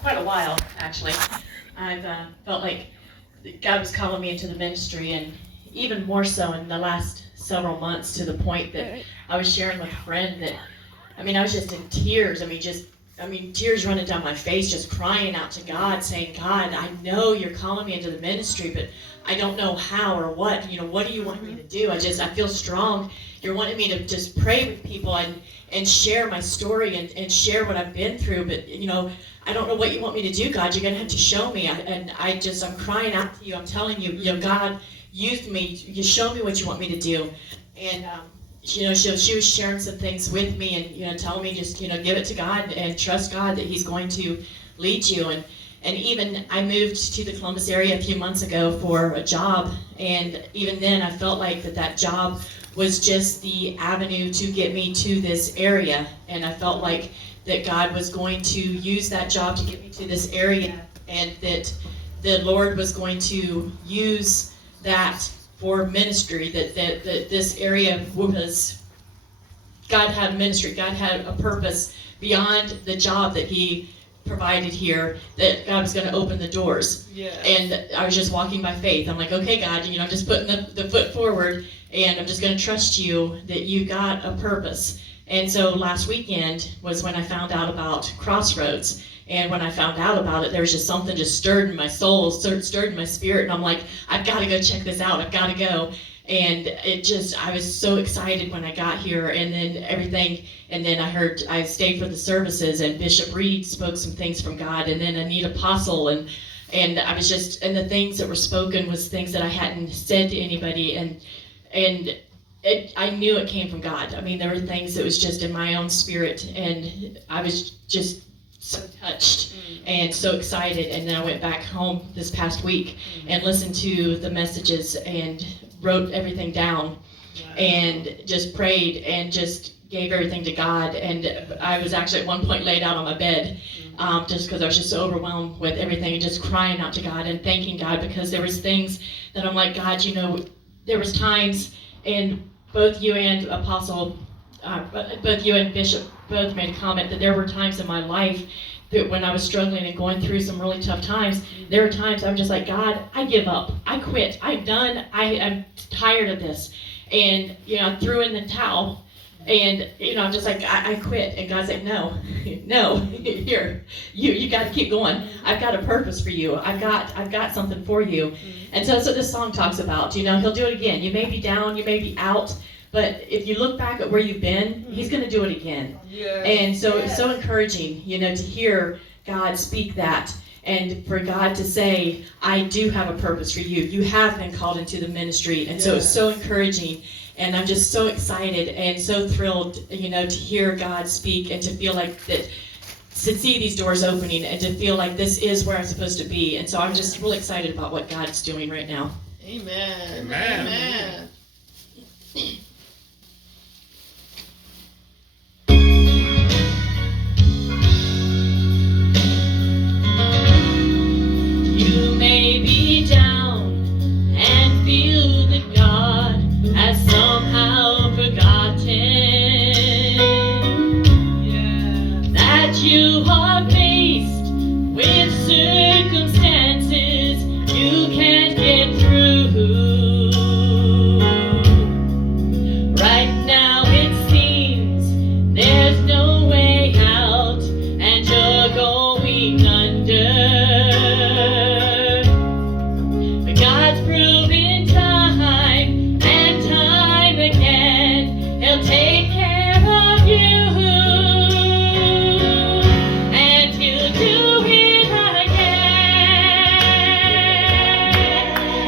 quite a while, actually. I've felt like God was calling me into the ministry, and even more so in the last several months, to the point that I was sharing with a friend that, I was just in tears. Tears running down my face, just crying out to God, saying, God, I know you're calling me into the ministry, but I don't know how or what. What do you want me to do? I feel strong. You're wanting me to just pray with people and share my story and share what I've been through, but, I don't know what you want me to do, God. You're going to have to show me. I'm crying out to you. I'm telling you, God, use me. You show me what you want me to do. And, she was sharing some things with me and, telling me just, give it to God and trust God that he's going to lead you. And even I moved to the Columbus area a few months ago for a job. And even then I felt like that job was just the avenue to get me to this area. And I felt like that God was going to use that job to get me to this area, and that the Lord was going to use that for ministry, that this area was, God had ministry, God had a purpose beyond the job that he provided here, that God was going to open the doors. Yeah. And I was just walking by faith. I'm like, okay, God, I'm just putting the foot forward, and I'm just going to trust you that you got a purpose. And so last weekend was when I found out about Crossroads. And when I found out about it, there was just something just stirred in my soul, stirred in my spirit. And I'm like, I've got to go check this out. I've got to go. And I was so excited when I got here, and then everything. And then I stayed for the services, and Bishop Reed spoke some things from God, and then Anita Apostle, and I was just, and the things that were spoken was things that I hadn't said to anybody. And I knew it came from God. There were things that was just in my own spirit, and I was just so touched and so excited. And then I went back home this past week and listened to the messages and wrote everything down and just prayed and just gave everything to God. And I was actually at one point laid out on my bed, just because I was just so overwhelmed with everything, and just crying out to God and thanking God, because there was things that I'm like, God, there was times, and both you and Apostle, both you and Bishop both made a comment that there were times in my life that when I was struggling and going through some really tough times, there were times I'm just like, God, I give up. I quit. I'm done. I'm tired of this. And, I threw in the towel, and, I'm just like, I quit. And God's like, no, here, you got to keep going. I've got a purpose for you. I've got something for you. And so that's what this song talks about. He'll do it again. You may be down, you may be out, but if you look back at where you've been, he's going to do it again. Yes. And so it's so encouraging, to hear God speak that, and for God to say, I do have a purpose for you. You have been called into the ministry. And so it's so encouraging. And I'm just so excited and so thrilled, to hear God speak, and to feel like that, to see these doors opening, and to feel like this is where I'm supposed to be. And so I'm just really excited about what God's doing right now. Amen. Amen. Amen. You may be down and feel that God has somehow forgotten, that you are faced with circumstances you can't get through. Right now it seems there's no way out, and you're going under. But God's proven time and time again, he'll take care of you, and he'll do it again.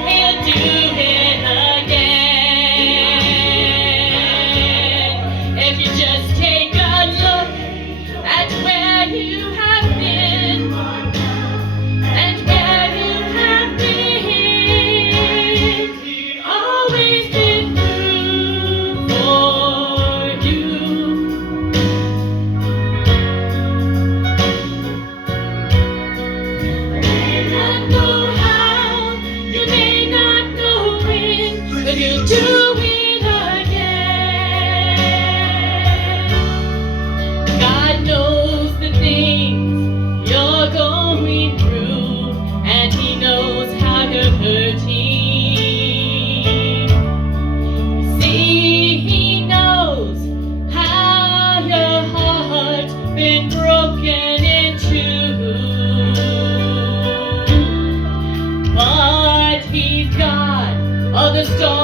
He'll do it again. If you just take a look at where you have been, broken in two, but he's got all the stories